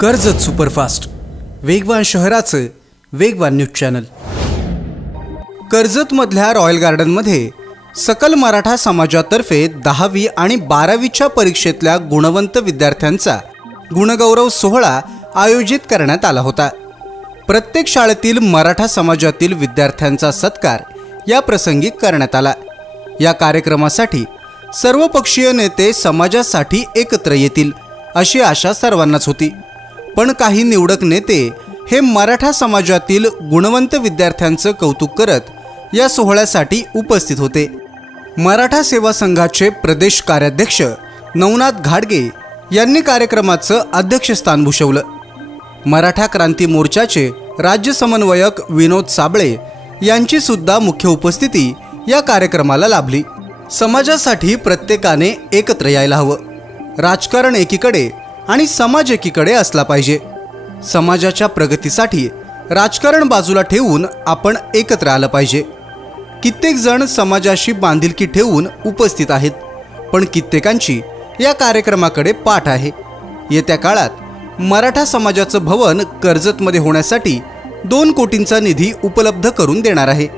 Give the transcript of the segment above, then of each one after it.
Karjat superfast वेगवान शहराचं वेगवान न्यूज चॅनल। कर्जतमधल्या रॉयल गार्डनमध्ये सकल मराठा समाजातर्फे 10वी आणि 12वीच्या परीक्षेतल्या गुणवंत विद्यार्थ्यांचा गुणगौरव सोहळा आयोजित करण्यात आला होता। प्रत्येक शाळेतील मराठा समाजातील विद्यार्थ्यांचा सत्कार या प्रसंगी करण्यात आला। या कार्यक्रमासाठी सर्वपक्षीय नेते समाजासाठी एकत्र येतील अशी आशा सर्वांनाच होती, पण काही निवडक नेते हे मराठा समाजातील गुणवंत विद्यार्थ्यांचं कौतुक करत या सोहळ्यासाठी उपस्थित होते। मराठा सेवा संघाचे प्रदेश कार्याध्यक्ष नवनाथ घाडगे यांनी कार्यक्रमाचं अध्यक्षस्थान भूषवलं। मराठा क्रांती मोर्चाचे राज्य समन्वयक विनोद साबळे यांची सुद्धा मुख्य उपस्थिती या कार्यक्रमाला लाभली। समाजासाठी प्रत्येकाने एकत्र यायला हवं। राजकारण एकीकडे आणि समाज एकीकडे असला पाहिजे। समाजाच्या प्रगतीसाठी राजकारण बाजूला ठेवून आपण एकत्र आलं पाहिजे। कित्येक जण समाजाशी बांधिलकी ठेवून उपस्थित आहेत, पण कित्येकांची या कार्यक्रमाकडे पाठ आहे। येत्या काळात मराठा समाजाचं भवन कर्जतमध्ये होण्यासाठी 2 कोटींचा निधी उपलब्ध करून देणार आहे।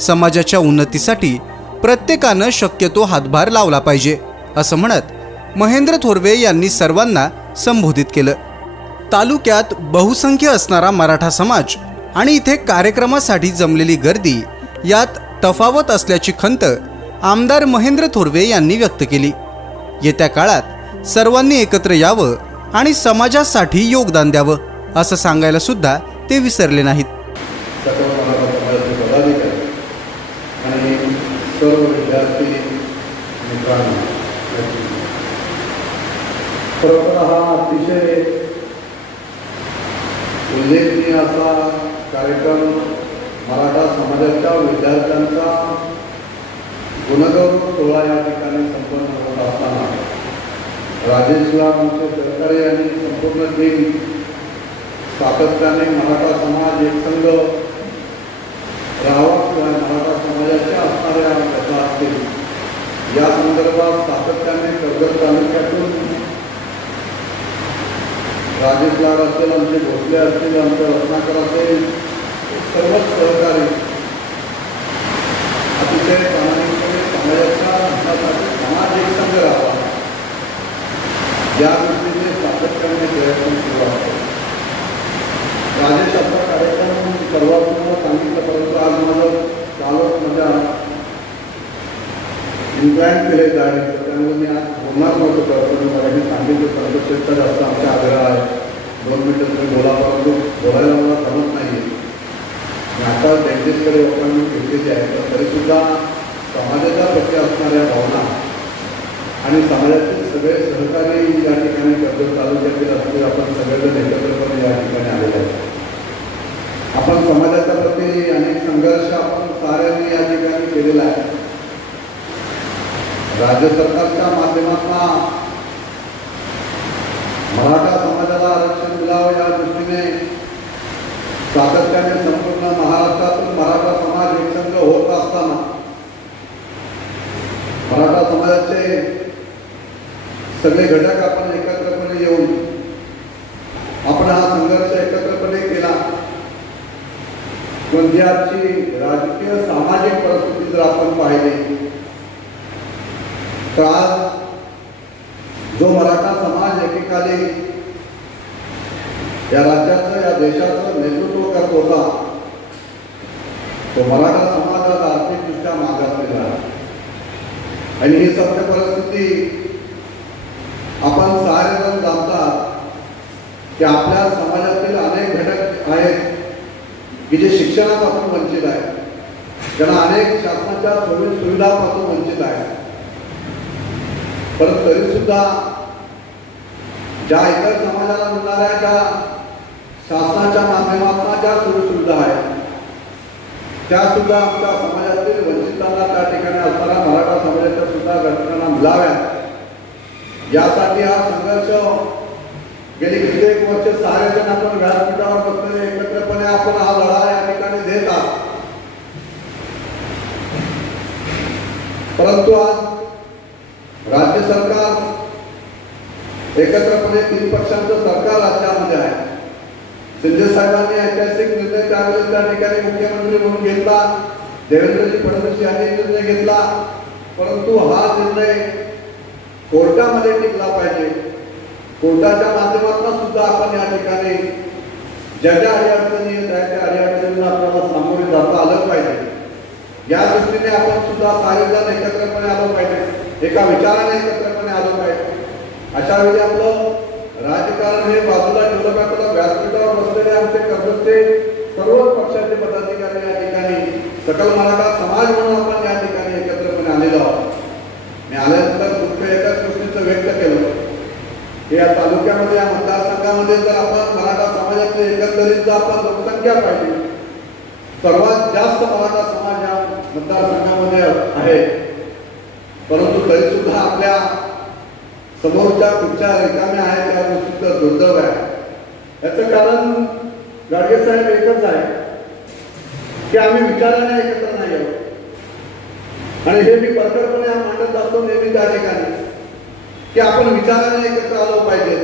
समाजाच्या उन्नतीसाठी प्रत्येकानं शक्यतो हातभार लावला पाहिजे असं म्हणत महेंद्र थोरवे यांनी सर्वांना संबोधित केलं। तालुक्यात बहुसंख्य असणारा मराठा समाज आणि इथे कार्यक्रमासाठी जमलेली गर्दी यात तफावत असल्याची खंत आमदार महेंद्र थोरवे यांनी व्यक्त केली। येत्या काळात सर्वांनी एकत्र यावं आणि समाजासाठी योगदान द्यावं असं सांगायला सुद्धा ते विसरले नाहीत। खरोखर हा अतिशय उल्लेखनीय असा कार्यक्रम मराठा समाजाच्या विद्यार्थ्यांचा गुणगौरव सोहळा या ठिकाणी संपन्न होत असताना राजेशला आमचे सहकारी आणि संपूर्ण टीम सातत्याने मराठा समाज एकसंघ राहावा किंवा मराठा समाजाच्या असणाऱ्या कथा असतील या संदर्भात सातत्याने कर्जत तालुक्यातून राजेश लाड असेल, आमचे भोसले असतील, आमचे रत्नाकर असेल, सर्वच सहकारी अतिशय प्रामाणिकपणे समाजाच्या हितासाठी समाज एकसंघ राहावा या दृष्टीने सातत्याने प्रयत्न सुरू आहे। राजेश आपला कार्यक्रम सर्वांना सांगितलं, परंतु आज माझं चालक माझ्या इम्प्लॅन्ट केले गाडीचं, त्यामुळे मी आज होणार नव्हतं पण मला सांगितलं सर्वश्रेष्ठ जास्त आमचा आग्रह आहे 2 मिनिटं तुम्ही बोला, परंतु बोलायला मला जमत नाही आहे। आता त्यांच्याकडे अपॉइंटमेंट घेतलेली आहे, तर तरीसुद्धा समाजाच्या प्रती असणाऱ्या भावना आणि समाजातील सगळे सहकारी या ठिकाणी कर्जत तालुक्यातील असतील आपण सगळेजण एकत्रपणे या ठिकाणी आलेले आहेत। आपण समाजाच्या प्रती अनेक संघर्ष आपण साऱ्यांनी या ठिकाणी केलेला आहे। राज्य सरकारच्या माध्यमातून मराठा समाजाला आरक्षण मिळावं या दृष्टीने सातत्याने संपूर्ण महाराष्ट्रातून मराठा समाज एकसंघ होत असताना मराठा समाजाचे सगळे घटक आपण एकत्रपणे येऊन आपण हा संघर्ष एकत्रपणे केला। सध्याची राजकीय सामाजिक परिस्थिती जर आपण पाहिली तर आज जो मराठा समाज एकेकाली या राज्याचं या देशाचं नेतृत्व करत होता तो मराठा समाज आज आर्थिकदृष्ट्या मागासलेला आहे। आणि ही सत्य परिस्थिती आपण सारेजण जाणतात की आपल्या समाजातील अनेक घटक आहेत की जे शिक्षणापासून वंचित आहेत, त्यांना अनेक शासनाच्या सुविधापासून वंचित आहेत, परंतु तरी सुद्धा ज्या इतर समाजाला मिळणाऱ्या ज्या शासनाच्या माध्यमातून ज्या सुविधा आहेत त्या सुद्धा आमच्या समाजातील वंचितांना त्या ठिकाणी असणाऱ्या मराठा समाजाच्या सुद्धा घटकांना मिळाव्यात यासाठी हा संघर्ष गेली कित्येक वर्ष सारेजण आपण व्यासपीठावर बसलेले एकत्रपणे आपण हा लढा या ठिकाणी देत आहोत। परंतु आज राज्य सरकार एकत्रपणे 3 पक्षांचं सरकार राज्यामध्ये आहे शिंदे साहेबांनी ऐतिहासिक निर्णय त्यावेळेस त्या ठिकाणी मुख्यमंत्री म्हणून घेतला, देवेंद्रजी फडणवीस यांनी निर्णय घेतला, परंतु हा निर्णय कोर्टामध्ये टिकला पाहिजे. कोर्टाच्या माध्यमातून सुद्धा आपण या ठिकाणी ज्या ज्या अडचणी त्या अडचणींना आपल्याला सामोरे जाता आलं पाहिजे. या दृष्टीने आपण सुद्धा सारेजण एकत्रपणे आलो पाहिजे, एका विचाराने एकत्रपणे आलो पाहिजे. अशा वेळी आपलं राजकारण हे बाजूला ठेवलं पाहिजे. व्यासपीठावर बसलेले आमचे कर्तव्य सर्व पक्षाचे पदाधिकारी या ठिकाणी सकल मराठा समाज म्हणून आपण या ठिकाणी एकत्रपणे आलेलो आहोत. मी आल्यानंतर दुःख एकाच गोष्टीचं व्यक्त केलं की या तालुक्यामध्ये या मतदारसंघामध्ये जर आपण मराठा समाजाचे एकंदरीत आपण लोकसंख्या पाहिली, सर्वात जास्त मराठा समाज या मतदारसंघामध्ये आहे, परंतु तरी सुद्धा आपल्या समोरच्या खुर्च्या रिकाम्या आहेत त्या गोष्टीचं दुर्दैव आहे. याचं कारण गाडगे साहेब एकच आहे की आम्ही विचाराने एकत्र नाही आहोत. आणि हे मी परखडपणे मांडत असतो नेहमी त्या ठिकाणी की आपण विचाराने एकत्र आलो पाहिजे.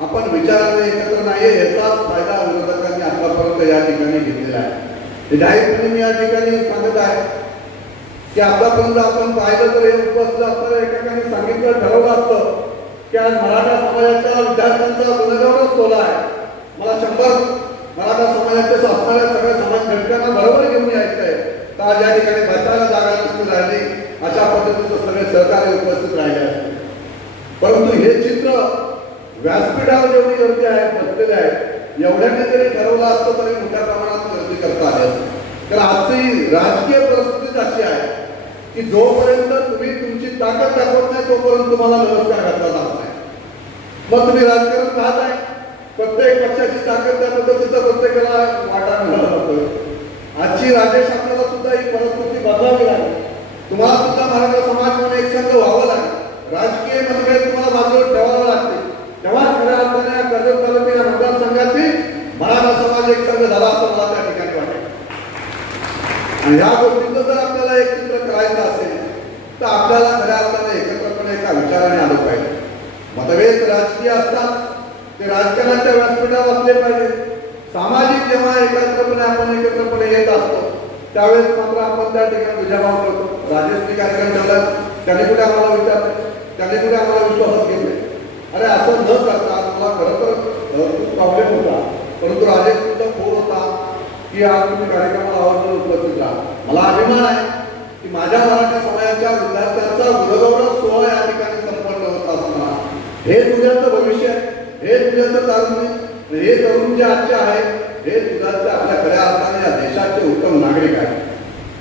आपण विचाराने एकत्र नाही याचाच फायदा विरोधकांनी आतापर्यंत या ठिकाणी घेतलेला आहे. जाहीरपणे मी या ठिकाणी सांगत आहे की आतापर्यंत आपण पाहिलं तर हे उपस्थित असणाऱ्या एकेकाने सांगितलं, ठरवलं असतं की आज मराठा समाजाच्या विद्यार्थ्यांचा गुणगौरव सोहळा आहे, मला 100 मराठा समाजाचे असणाऱ्या सगळ्या समाज घटकांना बरोबर घेऊन यायचं आहे, तर या ठिकाणी बसायला जागा नसती राहिली, अशा पद्धतीचं सगळे सहकार्य उपस्थित राहिले असते. परंतु हे चित्र व्यासपीठावर जेवढी गर्दी आहे बसलेले आहे, एवढ्याने जरी ठरवलं असतं तरी मोठ्या प्रमाणात गर्दी करता आली असते. तर आजची राजकीय परिस्थिती अशी आहे की जोपर्यंत तुम्ही तुमची ताकद दाखवत नाही तोपर्यंत तुम्हाला नमस्कार घातला जात नाही. मग तुम्ही राजकारण पाहताय, प्रत्येक पक्षाची ताकद त्या पद्धतीचा प्रत्येकाला वाटा मिळाला जातोय. आजची राजेश आपल्याला सुद्धा ही परिस्थिती बदलावी लागेल. तुम्हाला सुद्धा मराठा समाज म्हणून एक संघ व्हावं लागेल. राजकीय मतभेद तुम्हाला बाजूला ठेवावं लागते, तेव्हा खऱ्या अर्थाने या कर्जत तालुका या मतदारसंघाची मराठा समाज एक संघ झाला असं मला त्या ठिकाणी वाटेल. आणि या गोष्टीचं जर आपल्याला एक चित्र करायचं असेल तर आपल्याला खऱ्या अर्थाने एकत्रपणे एका विचाराने आलो पाहिजे. मतभेद राजकीय असतात, ते राजकारणाच्या व्यासपीठावर असले पाहिजे. सामाजिक जेव्हा एकत्रपणे येत असतो त्यावेळेस मात्र आपण त्या ठिकाणी विजयभाव करतो. राजेशनी कार्यक्रम ठेवला, त्याने कुठे आम्हाला विचारले, त्याने कुठे आम्हाला विश्वासात घेतले. अरे असं न करता मला खरं तर खूप प्रॉब्लेम होता, परंतु राजेश तुमचा फोन होता की आज तुम्ही कार्यक्रमाला आवर्जून उपस्थित राहा. मला अभिमान आहे की माझ्या मराठा समाजाच्या विद्यार्थ्यांचा गुणगौरव सोहळा या ठिकाणी संपन्न होत असताना हे तुझ्याचं भविष्य आहे, हे तुझ्याचं तारुण्य, हे तरुण जे आजचे आहेत हे तुझ्याचे आपल्या खऱ्या अर्थाने या देशाचे उत्तम नागरिक आहेत.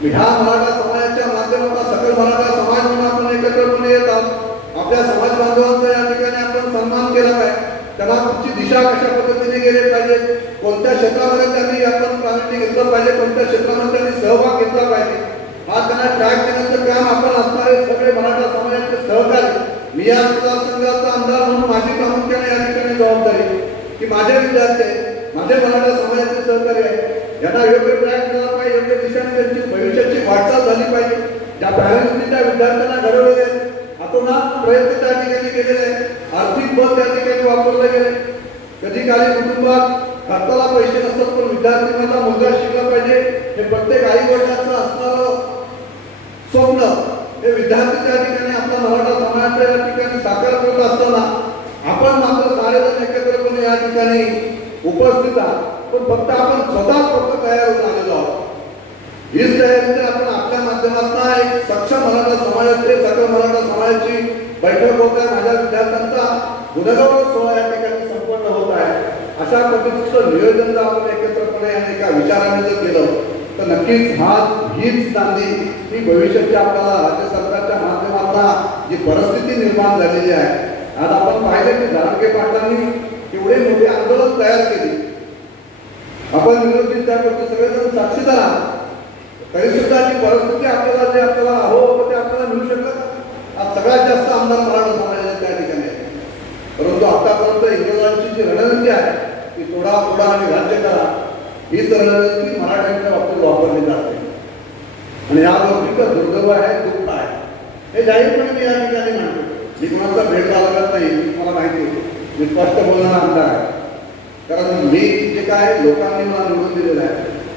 ह्या मराठा समाजाच्या माध्यमातून सकल मराठा समाज म्हणून आपण एकत्रपणे येत आहोत. आपल्या समाज बांधवांचा या ठिकाणी आपण सन्मान केला पाहिजे. त्यांना तुमची दिशा कशा पद्धतीने गेली पाहिजे, कोणत्या क्षेत्रामध्ये त्यांनी आपण प्रावीण्य घेतलं पाहिजे, कोणत्या क्षेत्रामध्ये त्यांनी सहभाग घेतला पाहिजे, हा त्यांना ट्रॅक देण्याचं काम आपण असणारे सगळे मराठा समाजाचे सहकारी. मी या मतदारसंघाचा आमदार म्हणून माझी प्रामुख्याने या ठिकाणी जबाबदारी की माझे विद्यार्थी माझे मराठा समाजाचे सहकारी आहे, यांना योग्य ट्रॅक दिला पाहिजे, योग्य दिशेने त्यांची भविष्याची वाटचाल झाली पाहिजे. ज्या पॅरेंट्सनी त्या विद्यार्थ्यांना घडवलेले आहेत, हातोनात प्रयत्न त्या ठिकाणी केलेले आहेत, आर्थिक बळ त्या ठिकाणी वापरले गेले. कधी काही कुटुंबात खर्चाला पैसे नसतात, पण विद्यार्थी माझा मुलगा शिकला पाहिजे हे प्रत्येक आई वडिलांचं असणारं स्वप्न हे विद्यार्थी त्या ठिकाणी आपला मराठा समाजाच्या या ठिकाणी साकार करत असताना आपण मात्र सारेजण एकत्रपणे या ठिकाणी उपस्थित आहात. पण फक्त आपण स्वतः फक्त तयार होऊन आलेलो आहोत. हीच तयारी आपण आपल्या माध्यमातून एक सक्षम मराठा समाजाचे सकल मराठा समाजाची बैठक होत आहे. माझ्या विद्यार्थ्यांचा गुणगौरव सोहळा या ठिकाणी संपन्न होत आहे. अशा पद्धतीचं नियोजन जर आपण एकत्रपणे आणि एका विचाराने जर केलं तर नक्कीच हीच नांदी ही भविष्याची आपल्याला राज्य सरकारच्या माध्यमातून जी परिस्थिती निर्माण झालेली आहे. आज आपण पाहिलं की जरांगे पाटलांनी एवढे मोठे आंदोलन तयार केले, आपण विरोधी त्यापैकी सगळेजण साक्षीदार आहात, तरी सुद्धा जी परिस्थिती आपल्याला जे आपल्याला हवं होतं ते आपल्याला मिळू शकत. आज सगळ्यात जास्त आमदार मराठा समाजाचे त्या ठिकाणी आहे, परंतु आतापर्यंत इंग्रजांची जी रणनीती आहे ती तोडा फोडा आणि राज्य करा हीच रणनीती मराठ्यांच्या बाबतीत वापरली जाते. आणि या गोष्टीचं दुर्दैव आहे, दुःख आहे. हे जाहीरपणे मी या ठिकाणी मांडतो. मी कोणाचा भेट लागत नाही, मला माहिती आहे, मी स्पष्ट बोलणारा आमदार आहे. कारण मी जे जे काय लोकांनी मला निवडून दिलेलं आहे,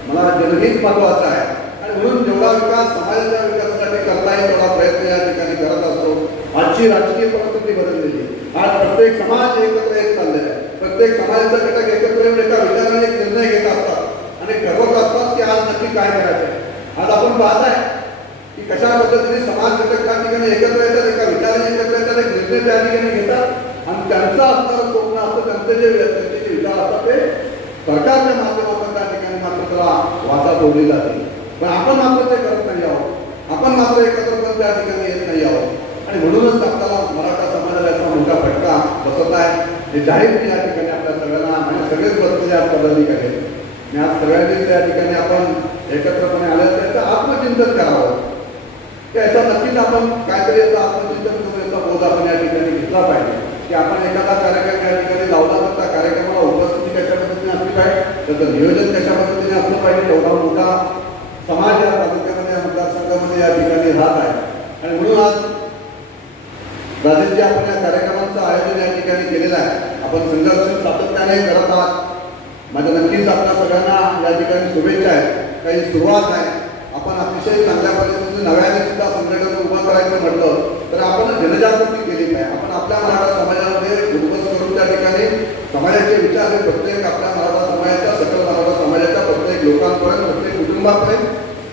मला जनहित महत्वाचं आहे आणि म्हणून जेवढा विकास समाजाच्या विकासासाठी करता येईल तेवढा प्रयत्न या ठिकाणी करत असतो. आजची राजकीय परिस्थिती बदललेली, आज प्रत्येक समाज एकत्र येत चाललेला आहे. प्रत्येक समाजाचा घटक एकत्र येऊन एका विचाराने एक निर्णय घेत असतात आणि ठरवत असतात की आज नक्की काय करायचं आहे. आज आपण पाहताय की कशा पद्धतीने समाज घटक त्या ठिकाणी एकत्र येतात, एका विचाराने एकत्र येतात, एक निर्णय त्या ठिकाणी घेतात आणि त्यांचं असणारं स्वप्न असतं, त्यांचे जे विचार असतात ते सरकारच्या माध्यमातून त्या ठिकाणी मात्र त्याला वाचा फोडली जाते. पण आपण मात्र ते करत नाही आहोत, आपण मात्र एकत्र पण त्या ठिकाणी येत नाही आहोत आणि म्हणूनच आपल्याला मराठा समाजाला याचा मोठा फटका बसत आहे. हे जाहीर मी या ठिकाणी आपल्या सगळ्यांना म्हणजे सगळेच बसलेले आज पदाधिकारी आणि आज सगळ्यांनी त्या ठिकाणी आपण एकत्रपणे आलं त्याचं आत्मचिंतन करावं. याचा नक्कीच आपण काहीतरी याचं आत्मचिंतन करून याचा बोध आपण या ठिकाणी घेतला पाहिजे की आपण एखादा कार्यक्रम या ठिकाणी लावला तर त्या कार्यक्रमाला उपस्थिती कशा पद्धतीने असली पाहिजे, त्याचं नियोजन कशा पद्धतीने असलं पाहिजे. एवढा मोठा समाज या तालुक्यामध्ये मतदारसंघामध्ये या ठिकाणी राहत आहे आणि म्हणून आज राजेशजी आपण या कार्यक्रमाचं आयोजन या ठिकाणी केलेलं आहे. आपण संघर्ष सातत्याने करत आहात. माझ्या नक्कीच आपल्या सगळ्यांना या ठिकाणी शुभेच्छा आहेत. काही सुरुवात आहे, आपण अतिशय चांगल्या पद्धतीने नव्याने सुद्धा संघटन उभं करायचं म्हटलं तर आपण जनजागृती केली पाहिजे. आपण आपल्या मराठा समाजामध्ये उद्ध्वस्त करून त्या ठिकाणी समाजाचे विचार हे प्रत्येक आपल्या मराठा समाजाच्या सकल मराठा समाजाच्या प्रत्येक लोकांपर्यंत प्रत्येक कुटुंबापर्यंत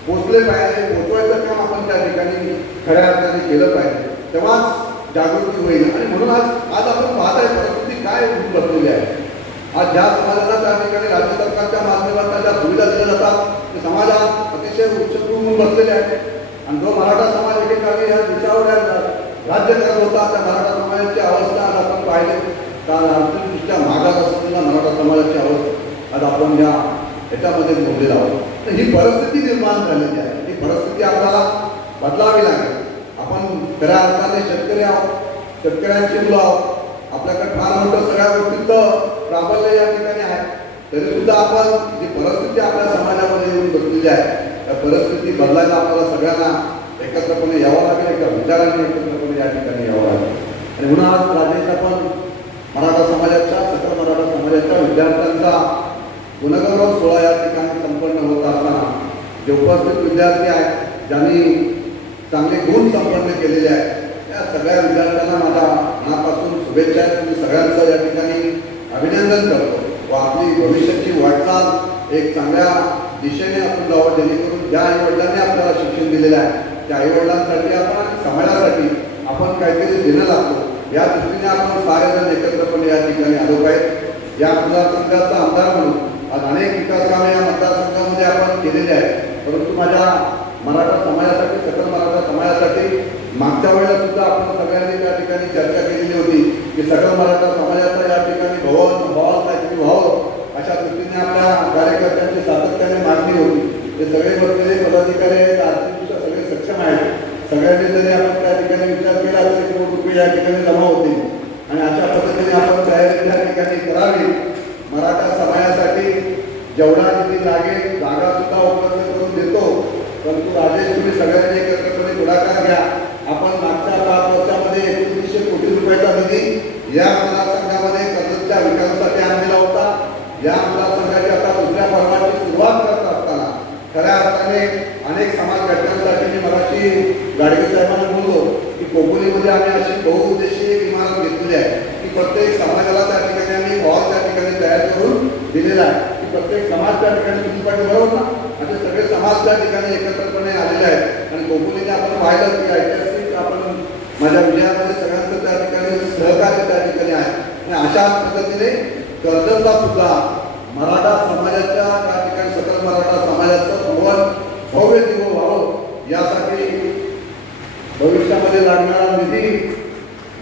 पोचले पाहिजे. पोचवायचं काम आपण त्या ठिकाणी खऱ्या अर्थाने केलं पाहिजे, तेव्हाच जागृती होईल. आणि म्हणून आज आपण पाहताय परिस्थिती काय होऊन बसलेली आहे. आज ज्या समाजाला त्या ठिकाणी राज्य सरकारच्या माध्यमातून ज्या सुविधा दिल्या जातात ते समाजात अतिशय उच्चभ्रू बसलेले आहेत आणि जो मराठा समाज एकेकाळी या विषयावर राज्य करत होता त्या मराठा समाजाची अवस्था आज आपण पाहिली तर आर्थिकदृष्ट्या मागास असलेल्या मराठा समाजाची अवस्था आज आपण या ह्याच्यामध्ये जोडलेला आहोत. तर ही परिस्थिती निर्माण झालेली आहे. ही परिस्थिती आपल्याला बदलावी लागेल. आपण खऱ्या अर्थाने शेतकरी आहोत, शेतकऱ्यांची मुलं आहोत. आपल्याकडे फार मोठं सगळ्या गोष्टींचं प्राबल्य या ठिकाणी आहे. तरी सुद्धा आपण जी परिस्थिती आपल्या समाजामध्ये येऊन बसलेली आहे त्या परिस्थिती बदलायला आपल्याला सगळ्यांना एकत्रपणे यावं लागेल, एका विचाराने एकत्रपणे या ठिकाणी यावं लागेल. आणि म्हणून आज राजेश आपण मराठा समाजाच्या सकल मराठा समाजाच्या विद्यार्थ्यांचा गुणगौरव सोहळा या ठिकाणी संपन्न होत असताना जे उपस्थित विद्यार्थी आहेत, ज्यांनी चांगले गुण संपन्न केलेले आहेत, त्या सगळ्या विद्यार्थ्यांना माझ्या मनापासून शुभेच्छा आहेत. तुम्ही सगळ्यांचं या ठिकाणी अभिनंदन करतो व आपली भविष्याची वाटचाल एक चांगल्या दिशेने आपण जावं, जेणेकरून ज्या आईवडिलांनी आपल्याला शिक्षण दिलेलं आहे त्या आईवडिलांसाठी आपण समाजासाठी आपण काहीतरी देणं लागतो. या दृष्टीने आपण सारेजण एकत्रपणे या ठिकाणी आलो पाहिजे. या मतदारसंघाचा आमदार म्हणून आज अनेक विकास कामे या मतदारसंघामध्ये आपण केलेली आहेत. परंतु माझ्या मराठा समाजासाठी, सकल मराठा समाजासाठी मागच्या वेळेला सुद्धा आपण सगळ्यांनी त्या ठिकाणी चर्चा केलेली होती की सकल मराठा समाजाचा या ठिकाणी भवन काहीतरी व्हावं अशा दृष्टीने आपल्या कार्यकर्त्यांची सातत्याने मागणी होती. ते सगळे बसलेले पदाधिकारी आहेत, आर्थिकदृष्ट्या सगळे सक्षम आहेत. सगळ्यांनी जरी आपण त्या ठिकाणी विचार केला तरी करोड रुपये या ठिकाणी जमा होतील आणि अशा पद्धतीने आपण तयारी त्या ठिकाणी करावी. मराठा समाजासाठी जेवढा निधी लागेल जागा सुद्धा उपलब्ध करून देतो. परंतु राजेश तुम्ही सगळ्यांनी एकत्रपणे पुढाकार घ्या. आपण मागच्या 5 वर्षामध्ये 1900 कोटी रुपयाचा निधी या मतदारसंघामध्ये कर्जतच्या विकासासाठी आणलेला होता. या मतदारसंघाची आता दुसऱ्या पर्वाची सुरुवात करत असताना खऱ्या अर्थाने अनेक समाज घटकांसाठी मी मराठी गाडगे साहेबांना बोलतो की कोकणीमध्ये आम्ही अशी बहुउद्देशीय इमारत घेतलेली आहे की प्रत्येक समाजाला त्या ठिकाणी आम्ही हॉल त्या ठिकाणी तयार करून दिलेला आहे की प्रत्येक समाज त्या ठिकाणी तुम्ही पाहिजे बरोबर ना, असे सगळे समाज त्या ठिकाणी एकत्रपणे आलेले आहेत. आणि कोकणीने आपण पाहिलं की ऐतिहासिक आपण माझ्या विजयामध्ये सगळ्यांचं त्या ठिकाणी सहकार्य त्या ठिकाणी आहे. आणि अशाच पद्धतीने कर्जतला सुद्धा मराठा समाजाच्या त्या ठिकाणी सकल मराठा समाजाचं भवन भव्य दिव्य व्हावं यासाठी भविष्यामध्ये लागणारा निधी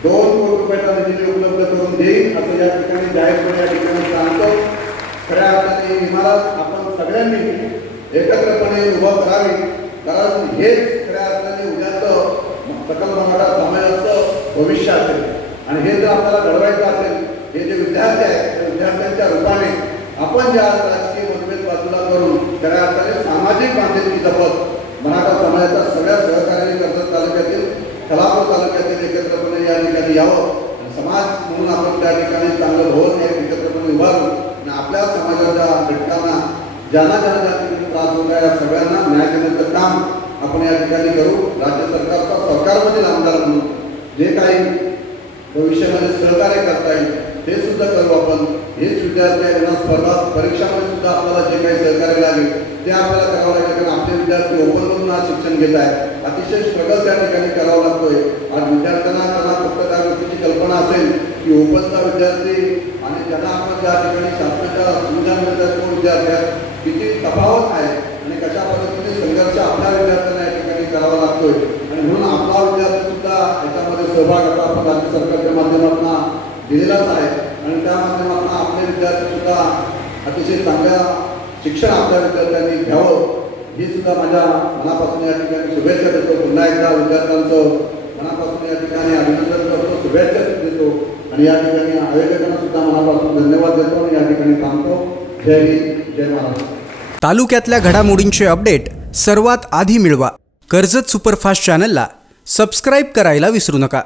2 कोटी रुपयाचा निधी उपलब्ध करून देईल असं या ठिकाणी जाहीरपणे या ठिकाणी सांगतो. खऱ्या अर्थाने इमारत आपण सगळ्यांनी एकत्रपणे उभं करावी, कारण हेच खऱ्या अर्थाने उद्याचं सकल मराठा समाजाचं भविष्य असेल. आणि हे जर आपल्याला घडवायचं असेल, हे जे विद्यार्थी आहेत त्या विद्यार्थ्यांच्या रूपाने आपण ज्या राजकीय मतभेद बाजूला करून खऱ्या अर्थाने सामाजिक बांधिलकी जपत मराठा समाजाच्या सगळ्या सहकार्याने कर्जत तालुक्यातील, खलापूर तालुक्यातील एकत्रपणे या ठिकाणी यावं आणि समाज म्हणून आपण त्या ठिकाणी चांगलं भवन एकत्रपणे उभारून आणि आपल्या समाजाच्या घटकांना ज्यांना ज्यांना या ठिकाणी त्रास होत आहे या सगळ्यांना न्याय देण्याचं काम आपण या ठिकाणी करू. राज्य सरकारचा सरकारमधील आमदार म्हणून जे काही भविष्यामध्ये सहकार्य करता येईल ते सुद्धा करू आपण. हेच विद्यार्थी यांना स्पर्धा परीक्षामध्ये सुद्धा आपल्याला जे काही सहकार्य लागेल ते आपल्याला करावं लागेल. कारण आपले विद्यार्थी ओपनमधून आज शिक्षण घेत आहेत. अतिशय स्ट्रगल त्या ठिकाणी करावं लागतोय. आज विद्यार्थ्यांना त्यांना फक्त त्या गोष्टीची कल्पना असेल की ओपनचा विद्यार्थी आणि ज्यांना आपण ज्या ठिकाणी शासनाच्या सुविधांमध्ये तो विद्यार्थी आहेत किती तफावत आहे आणि कशा पद्धतीने संघर्ष आपल्या विद्यार्थ्यांना या ठिकाणी करावा लागतोय. आणि म्हणून आपला विद्यार्थी सुद्धा याच्यामध्ये सहभाग आता आपण राज्य सरकारच्या माध्यमातून दिलेलाच आहे. आणि त्या माध्यमातून आपले विद्यार्थी सुद्धा अतिशय चांगल्या शिक्षण आपल्या विद्यार्थ्यांनी घ्यावं ही सुद्धा माझ्या मनापासून या ठिकाणी शुभेच्छा देतो. पुन्हा एकदा विद्यार्थ्यांचं मनापासून या ठिकाणी अभिनंदन करतो, शुभेच्छा देतो आणि या ठिकाणी आयोजकांना सुद्धा मनापासून धन्यवाद देतो आणि या ठिकाणी थांबतो. जय हिंद, जय महाराष्ट्र. तालुक्यातल्या घडामोडींचे अपडेट सर्वात आधी मिळवा. कर्जत सुपरफास्ट चॅनलला सबस्क्राईब करायला विसरू नका.